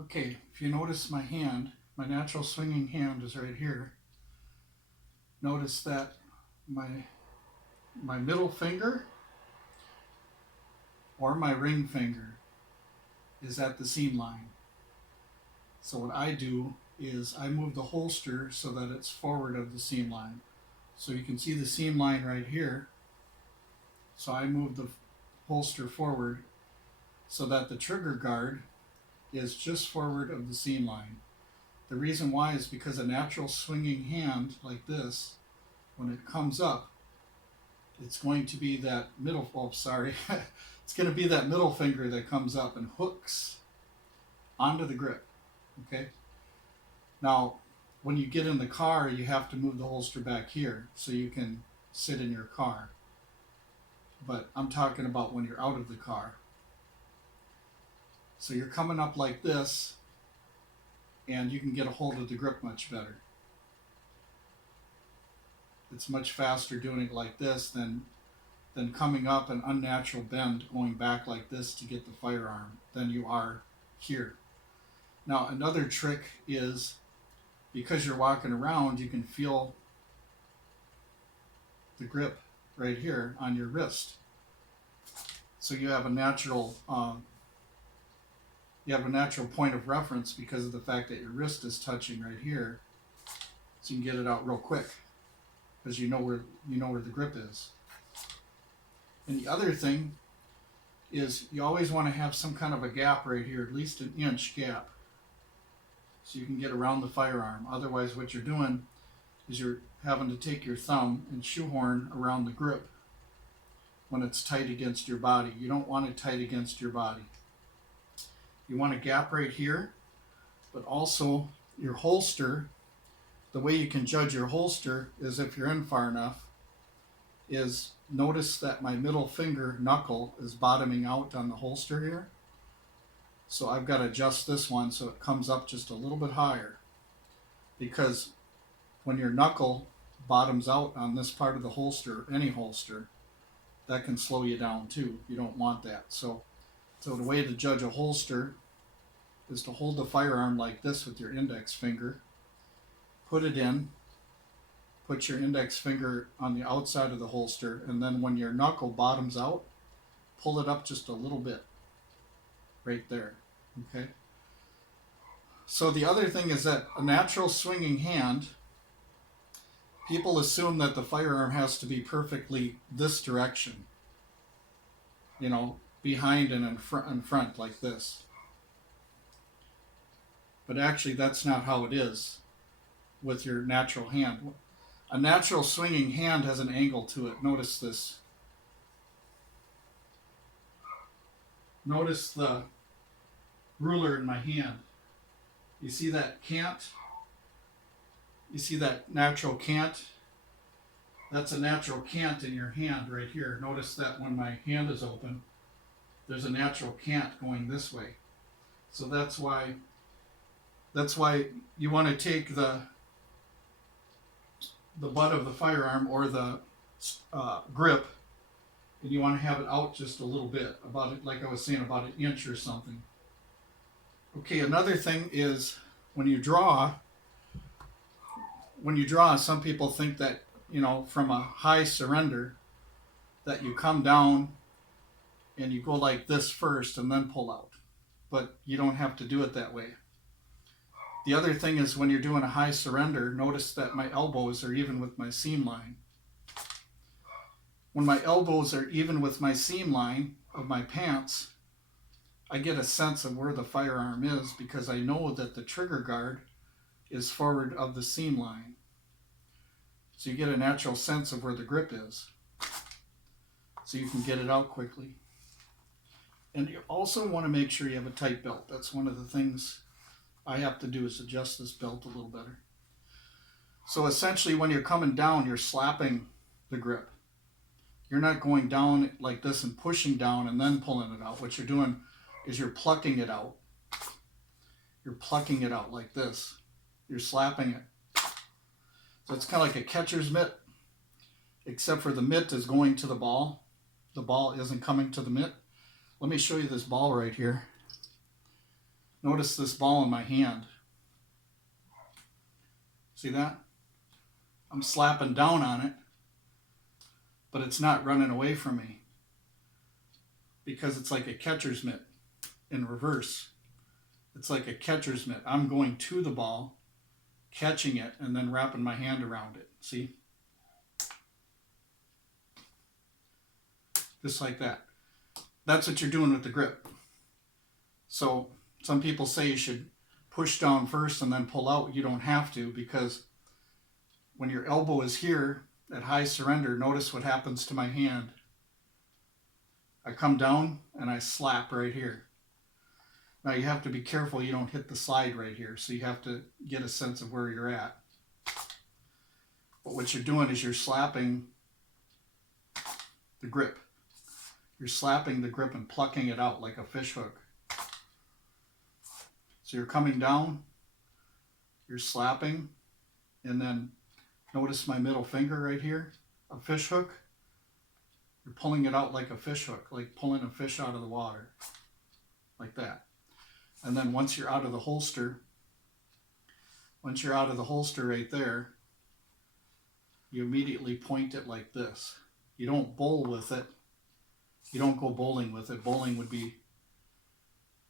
Okay, if you notice my hand, my natural swinging hand is right here. Notice that my my middle finger or my ring finger is at the seam line. So what I do is I move the holster so that it's forward of the seam line. So you can see the seam line right here. So I move the holster forward so that the trigger guard is just forward of the seam line. The reason why is because a natural swinging hand like this, when it comes up, it's going to be that middle, oh, sorry, it's going to be that middle finger that comes up and hooks onto the grip, okay? Now, when you get in the car, you have to move the holster back here so you can sit in your car. But I'm talking about when you're out of the car. So you're coming up like this, and you can get a hold of the grip much better. It's much faster doing it like this than coming up an unnatural bend going back like this to get the firearm than you are here. Now another trick is because you're walking around, you can feel the grip right here on your wrist. So you have a natural point of reference because of the fact that your wrist is touching right here, so you can get it out real quick because you know where the grip is. And the other thing is you always want to have some kind of a gap right here, at least an inch gap, so you can get around the firearm. Otherwise, what you're doing is you're having to take your thumb and shoehorn around the grip when it's tight against your body. You don't want it tight against your body. You want a gap right here, but also your holster. The way you can judge your holster is if you're in far enough, is notice that my middle finger knuckle is bottoming out on the holster here. So I've got to adjust this one so it comes up just a little bit higher, because when your knuckle bottoms out on this part of the holster, any holster, that can slow you down too. You don't want that. So the way to judge a holster is to hold the firearm like this with your index finger, put it in, put your index finger on the outside of the holster, and then when your knuckle bottoms out, pull it up just a little bit, right there, okay? So the other thing is that a natural swinging hand, people assume that the firearm has to be perfectly this direction, behind and in front like this. But actually that's not how it is with your natural hand. A natural swinging hand has an angle to it. Notice this. Notice the ruler in my hand. You see that cant? You see that natural cant? That's a natural cant in your hand right here. Notice that when my hand is open, there's a natural cant going this way. So that's why you want to take the butt of the firearm or the grip, and you want to have it out just a little bit, about it, like I was saying, about an inch or something. Okay, another thing is when you draw, some people think that, from a high surrender, that you come down and you go like this first and then pull out. But you don't have to do it that way. The other thing is when you're doing a high surrender, notice that my elbows are even with my seam line. When my elbows are even with my seam line of my pants, I get a sense of where the firearm is because I know that the trigger guard is forward of the seam line. So you get a natural sense of where the grip is, so you can get it out quickly. And you also want to make sure you have a tight belt. That's one of the things I have to do, is adjust this belt a little better. So essentially when you're coming down, you're slapping the grip. You're not going down like this and pushing down and then pulling it out. What you're doing is you're plucking it out. You're plucking it out like this. You're slapping it. So it's kind of like a catcher's mitt, except for the mitt is going to the ball. The ball isn't coming to the mitt. Let me show you this ball right here. Notice this ball in my hand. See that? I'm slapping down on it, but it's not running away from me because it's like a catcher's mitt in reverse. It's like a catcher's mitt. I'm going to the ball, catching it, and then wrapping my hand around it. See? Just like that. That's what you're doing with the grip. So some people say you should push down first and then pull out. You don't have to, because when your elbow is here at high surrender, notice what happens to my hand. I come down and I slap right here. Now you have to be careful you don't hit the slide right here, so you have to get a sense of where you're at. But what you're doing is you're slapping the grip. You're slapping the grip and plucking it out like a fish hook. So you're coming down, you're slapping, and then notice my middle finger right here, a fish hook. You're pulling it out like a fish hook, like pulling a fish out of the water, like that. And then once you're out of the holster, right there, you immediately point it like this. You don't bowl with it. You don't go bowling with it. Bowling would be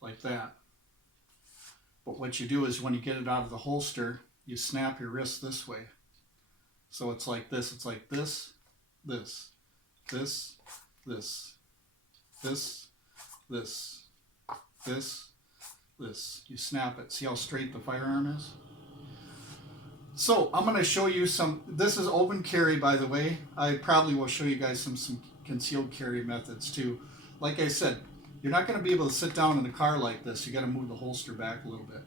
like that. But what you do is when you get it out of the holster, you snap your wrist this way. So it's like this. It's like this, this, this, this, this, this, this, this. You snap it. See how straight the firearm is? So I'm going to show you some. This is open carry, by the way. I probably will show you guys some concealed carry methods too. Like I said, you're not going to be able to sit down in a car like this. You got to move the holster back a little bit.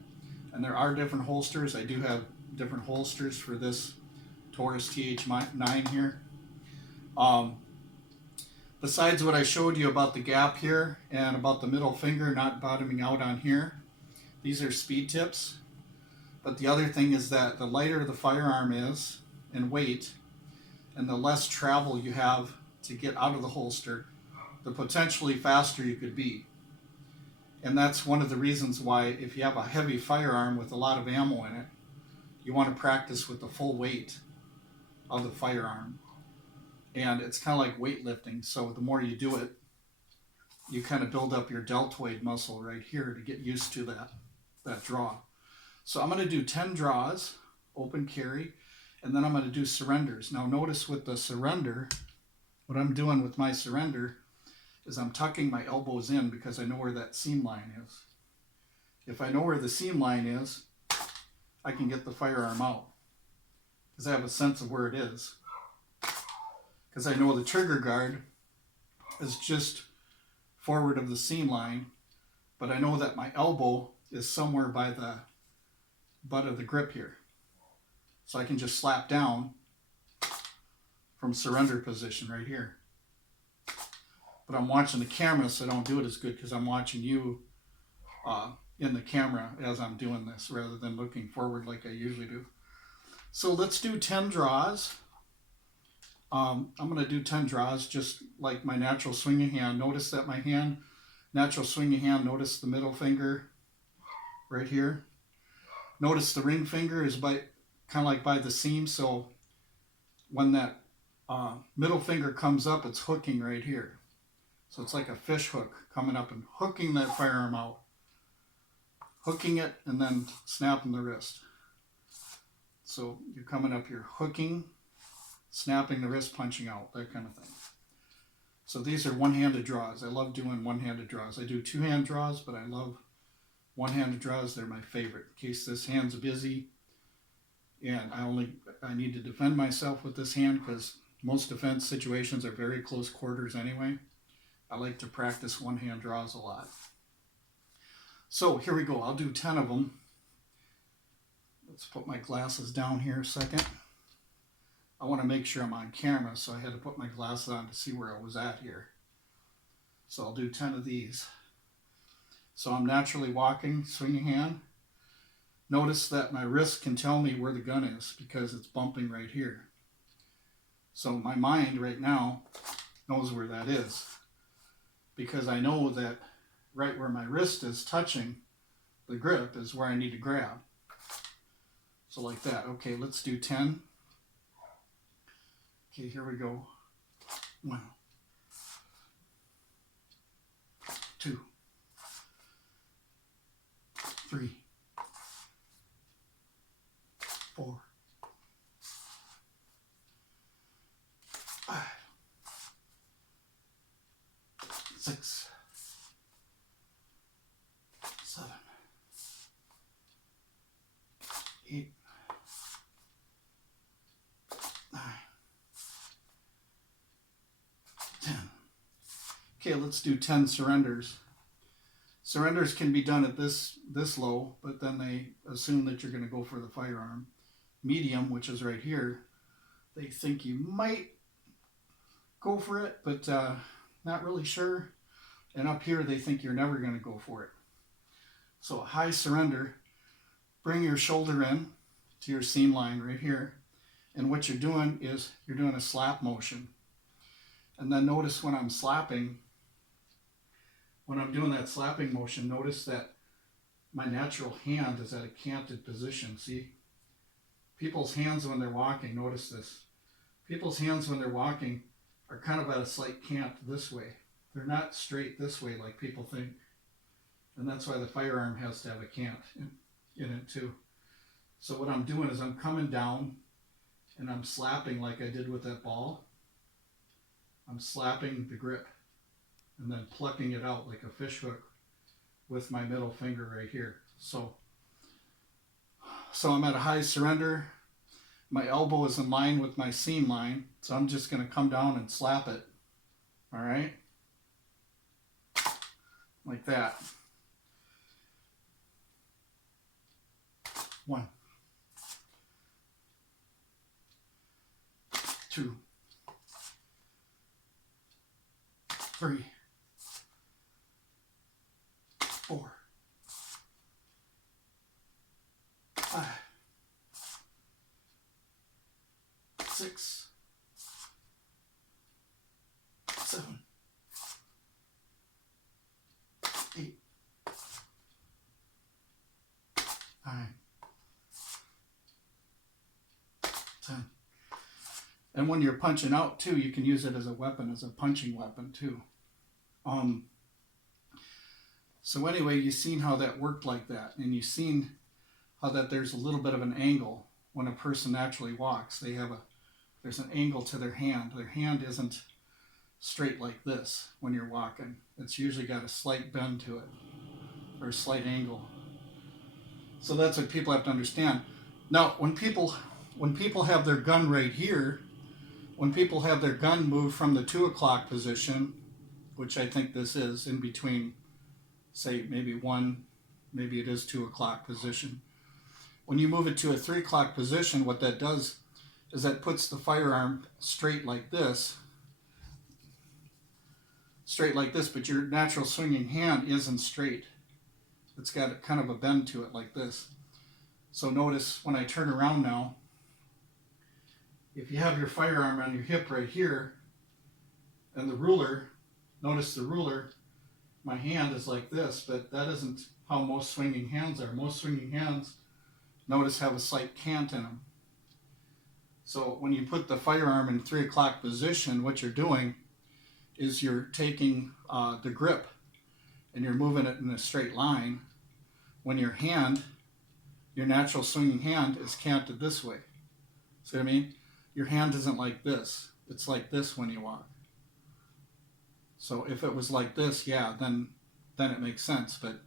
And there are different holsters. I do have different holsters for this Taurus TH9 here. Besides what I showed you about the gap here and about the middle finger not bottoming out on here, these are speed tips. But the other thing is that the lighter the firearm is in weight and the less travel you have to get out of the holster, the potentially faster you could be. And that's one of the reasons why if you have a heavy firearm with a lot of ammo in it, you want to practice with the full weight of the firearm. And it's kind of like weightlifting. So the more you do it, you kind of build up your deltoid muscle right here to get used to that draw. So I'm going to do 10 draws, open carry, and then I'm going to do surrenders. Now notice with the surrender, what I'm doing with my surrender is I'm tucking my elbows in because I know where that seam line is. If I know where the seam line is, I can get the firearm out because I have a sense of where it is. Because I know the trigger guard is just forward of the seam line, but I know that my elbow is somewhere by the butt of the grip here. So I can just slap down from surrender position right here. But I'm watching the camera, so I don't do it as good because I'm watching you in the camera as I'm doing this rather than looking forward like I usually do. So let's do 10 draws. I'm going to do 10 draws just like my natural swinging hand. Notice that my hand, natural swinging hand, notice the middle finger right here. Notice the ring finger is kind of like by the seam, so when that middle finger comes up, it's hooking right here. So it's like a fish hook coming up and hooking that firearm out. Hooking it and then snapping the wrist. So you're coming up here hooking, snapping the wrist, punching out, that kind of thing. So these are one-handed draws. I love doing one-handed draws. I do two-hand draws, but I love one-handed draws. They're my favorite. In case this hand's busy and I need to defend myself with this hand because most defense situations are very close quarters anyway. I like to practice one-hand draws a lot. So here we go. I'll do 10 of them. Let's put my glasses down here a second. I want to make sure I'm on camera, so I had to put my glasses on to see where I was at here. So I'll do 10 of these. So I'm naturally walking, swinging hand. Notice that my wrist can tell me where the gun is because it's bumping right here. So my mind right now knows where that is because I know that right where my wrist is touching the grip is where I need to grab. So like that. Okay, let's do 10. Okay, here we go. 1, 2, 3, 4, 5, 6, 7, 8, 9, 10. Okay, let's do 10 surrenders. Surrenders can be done at this low, but then they assume that you're going to go for the firearm. Medium, which is right here, they think you might go for it, but not really sure. And up here, they think you're never going to go for it. So a high surrender, bring your shoulder in to your seam line right here. And what you're doing is you're doing a slap motion. And then notice when I'm slapping, when I'm doing that slapping motion, notice that my natural hand is at a canted position. See? People's hands when they're walking, notice this. People's hands when they're walking are kind of at a slight cant this way. They're not straight this way like people think. And that's why the firearm has to have a cant in it too. So what I'm doing is I'm coming down and I'm slapping like I did with that ball. I'm slapping the grip and then plucking it out like a fish hook with my middle finger right here. So I'm at a high surrender. My elbow is in line with my seam line. So I'm just going to come down and slap it. All right? Like that. 1, 2, 3, 4, 5, 6, 7, 8, 9, 10. And when you're punching out too, you can use it as a weapon, as a punching weapon too. So anyway, you've seen how that worked like that, and you've seen how that there's a little bit of an angle when a person naturally walks. There's an angle to their hand. Their hand isn't straight like this when you're walking. It's usually got a slight bend to it, or a slight angle. So that's what people have to understand. Now, when people have their gun right here, when people have their gun moved from the 2 o'clock position, which I think this is, in between, say, maybe it is 2 o'clock position. When you move it to a 3 o'clock position, what that does is that puts the firearm straight like this, but your natural swinging hand isn't straight. It's got kind of a bend to it like this. So notice when I turn around now, if you have your firearm on your hip right here, and the ruler, notice the ruler, my hand is like this, but that isn't how most swinging hands are. Most swinging hands, notice, have a slight cant in them. So when you put the firearm in 3 o'clock position, what you're doing is you're taking the grip and you're moving it in a straight line. When your hand, your natural swinging hand, is canted this way. See what I mean? Your hand isn't like this. It's like this when you walk. So if it was like this, yeah, then it makes sense. But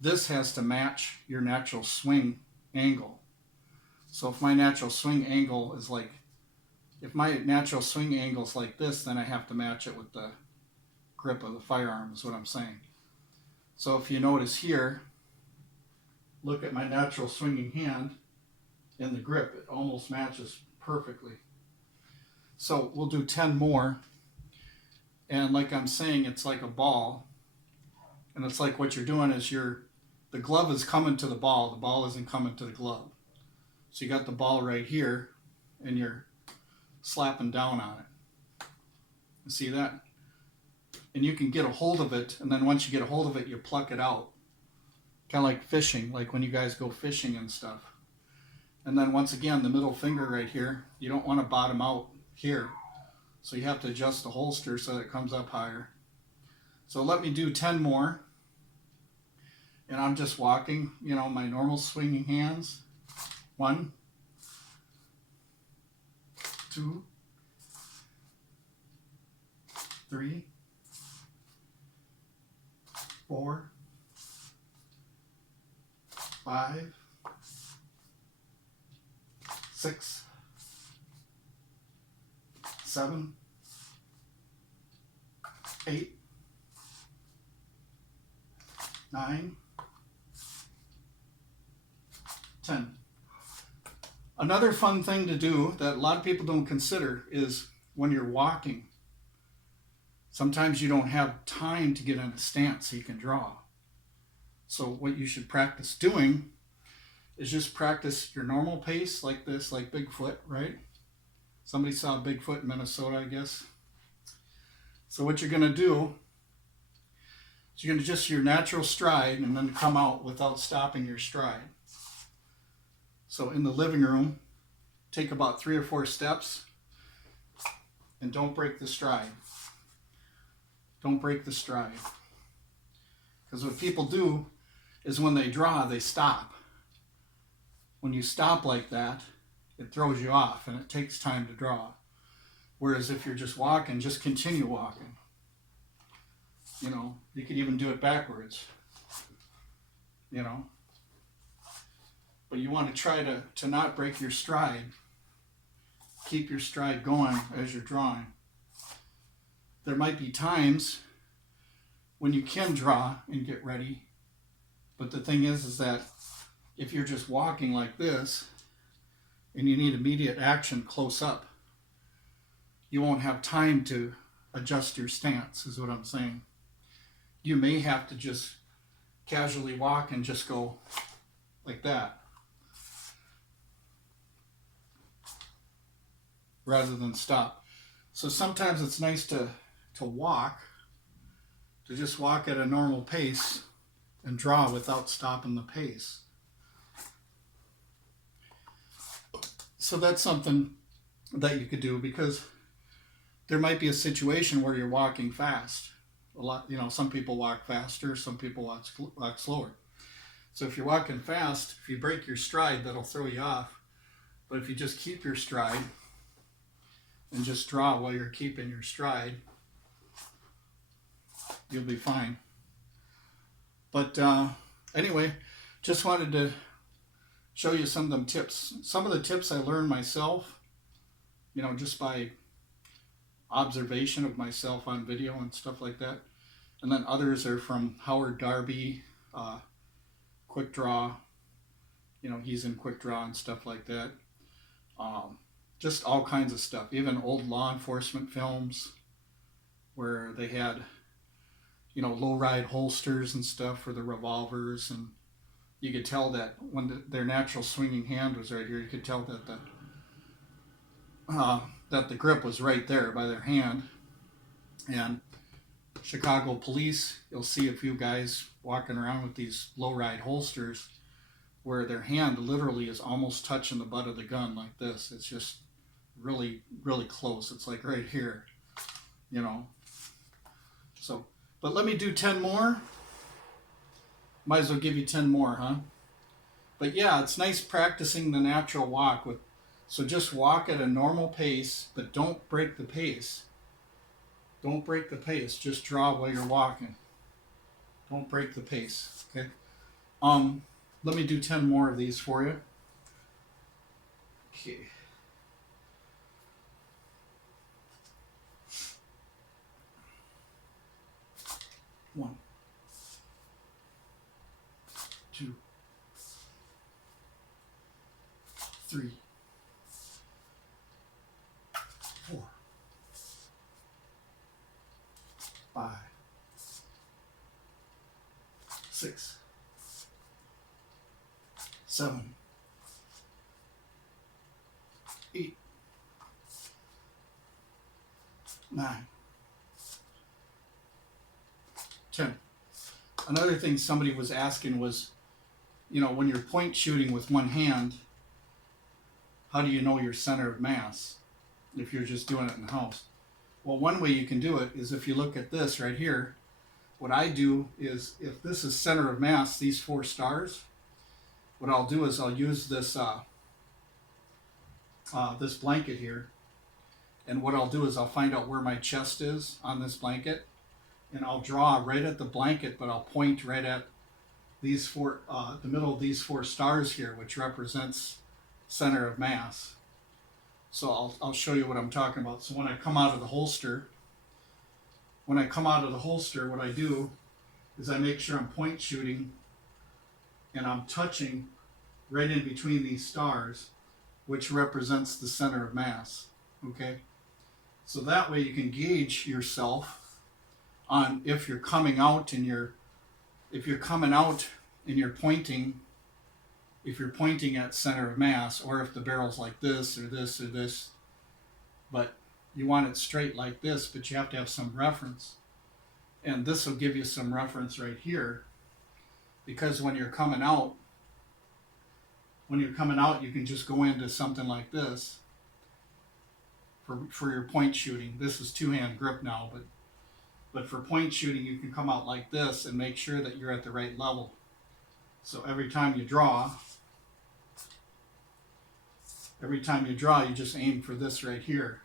this has to match your natural swing angle. So if my natural swing angle is like this, then I have to match it with the grip of the firearm, is what I'm saying. So if you notice here, look at my natural swinging hand and the grip. It almost matches perfectly. So we'll do 10 more. And like I'm saying, it's like a ball. And it's like what you're doing is the glove is coming to the ball isn't coming to the glove. So you got the ball right here, and you're slapping down on it. You see that? And you can get a hold of it, and then once you get a hold of it, you pluck it out. Kind of like fishing, like when you guys go fishing and stuff. And then once again, the middle finger right here, you don't want to bottom out here. So you have to adjust the holster so that it comes up higher. So let me do 10 more. And I'm just walking, you know, my normal swinging hands. 1, 2, 3, 4, 5, 6, 7, 8, 9, 10. Another fun thing to do that a lot of people don't consider is when you're walking, sometimes you don't have time to get in a stance so you can draw. So what you should practice doing is just practice your normal pace like this, like Bigfoot, right? Somebody saw Bigfoot in Minnesota, I guess. So what you're going to do is you're going to just your natural stride and then come out without stopping your stride. So in the living room, take about 3 or 4 steps and don't break the stride. Don't break the stride. Because what people do is when they draw, they stop. When you stop like that, it throws you off and it takes time to draw. Whereas if you're just walking, just continue walking. You know, you could even do it backwards. You know. But you want to try to not break your stride. Keep your stride going as you're drawing. There might be times when you can draw and get ready. But the thing is that if you're just walking like this and you need immediate action close up, you won't have time to adjust your stance, is what I'm saying. You may have to just casually walk and just go like that, rather than stop. So sometimes it's nice to walk, to just walk at a normal pace and draw without stopping the pace. So that's something that you could do, because there might be a situation where you're walking fast. A lot, you know, some people walk faster, some people walk slower. So if you're walking fast, if you break your stride, that'll throw you off. But if you just keep your stride and just draw while you're keeping your stride, you'll be fine. But anyway, just wanted to show you some of them tips. Some of the tips I learned myself, you know, just by observation of myself on video and stuff like that. And then others are from Darby, Quick Draw. You know, he's in Quick Draw and stuff like that. Just all kinds of stuff. Even old law enforcement films where they had, you know, low-ride holsters and stuff for the revolvers, and you could tell that when their natural swinging hand was right here, you could tell that the grip was right there by their hand. And Chicago police, you'll see a few guys walking around with these low-ride holsters where their hand literally is almost touching the butt of the gun like this. It's just really, really close. It's like right here, you know. So, but let me do 10 more. Might as well give you 10 more, huh? But yeah, it's nice practicing the natural walk with. So just walk at a normal pace, but don't break the pace. Don't break the pace. Just draw while you're walking. Don't break the pace. Okay. Let me do 10 more of these for you. Okay. One, 2, 3, 4, 5, 6, 7, 8, 9, 10. Another thing somebody was asking was, you know, when you're point shooting with one hand, how do you know your center of mass if you're just doing it in the house? Well, one way you can do it is if you look at this right here. What I do is, if this is center of mass, these 4 stars, what I'll do is I'll use this this blanket here, and what I'll do is I'll find out where my chest is on this blanket, and I'll draw right at the blanket, but I'll point right at these 4, the middle of these 4 stars here, which represents center of mass. So I'll show you what I'm talking about. So when I come out of the holster, what I do is I make sure I'm point shooting and I'm touching right in between these stars, which represents the center of mass. Okay? So that way you can gauge yourself on if you're coming out and you're pointing, if you're pointing at center of mass, or if the barrel's like this or this or this. But you want it straight like this, but you have to have some reference. And this will give you some reference right here, because when you're coming out, you can just go into something like this for your point shooting. This is 2-hand grip now, but for point shooting, you can come out like this and make sure that you're at the right level. So every time you draw, you just aim for this right here.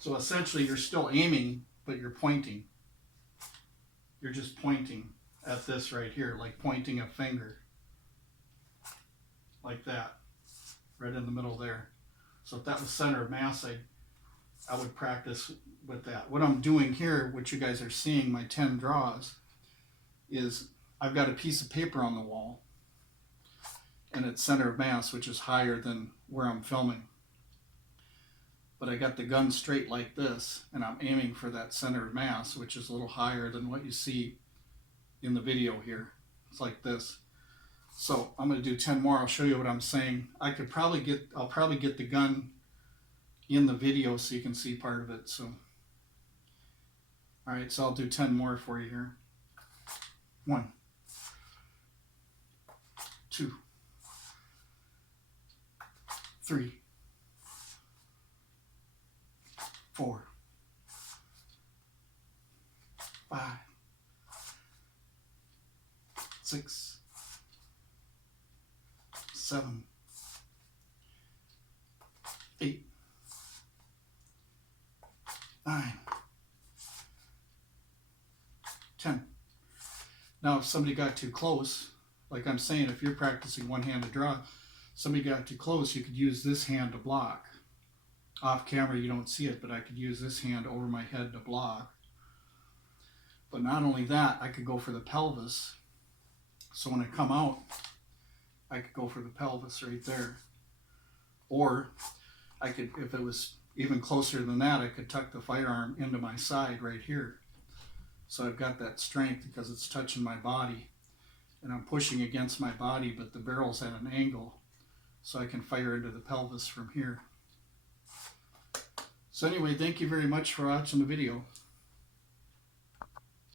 So essentially you're still aiming, but you're pointing. You're just pointing at this right here, like pointing a finger. Like that, right in the middle there. So if that was center of mass, I would practice with that. What I'm doing here, what you guys are seeing, my 10 draws, is I've got a piece of paper on the wall, and it's center of mass, which is higher than where I'm filming. But I got the gun straight like this, and I'm aiming for that center of mass, which is a little higher than what you see in the video here. It's like this. So I'm going to do 10 more. I'll show you what I'm saying. I'll probably get the gun in the video so you can see part of it. So, all right, so I'll do 10 more for you here. 1, 2, 3, 4, 5, 6, 7, 8, 9, 10. Now if somebody got too close, like I'm saying, if you're practicing one-handed draw, somebody got too close, you could use this hand to block. Off camera you don't see it, but I could use this hand over my head to block. But not only that, I could go for the pelvis. So when I come out, I could go for the pelvis right there. Or I could, if it was even closer than that, I could tuck the firearm into my side right here. So I've got that strength because it's touching my body. And I'm pushing against my body, but the barrel's at an angle. So I can fire into the pelvis from here. So anyway, thank you very much for watching the video.